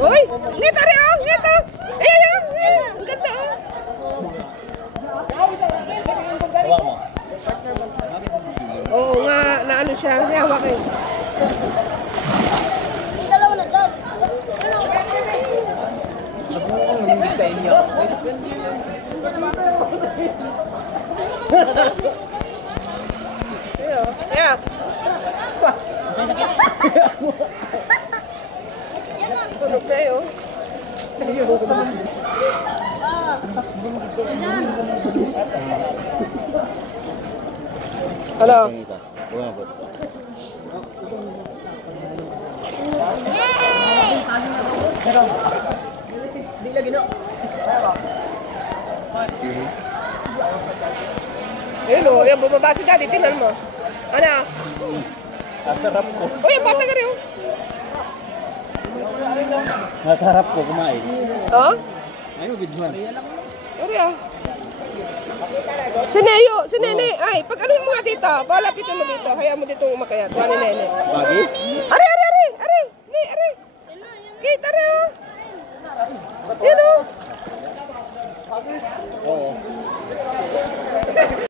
Uy! Nito rin oh! Nito! Ayan oh! Ang ganda oh! Oo nga, naano siya. Hawak eh. Dalawa na dyan. Yeah. Sunog na yun. Ano? Di lagi no. Ayun o, yung bumaba si Daddy, tingnan mo. Ano? Masarap ko. Uy, yung bata ka rin. Masarap ko kumain. Oh? Ayun, bidjuan. Uri ah. Si Neyo, si Nene. Ay, pag anuhin mo nga dito, palapitin mo dito. Hayaan mo dito umakayat. Kuha ni Nene. Bagi? Ari,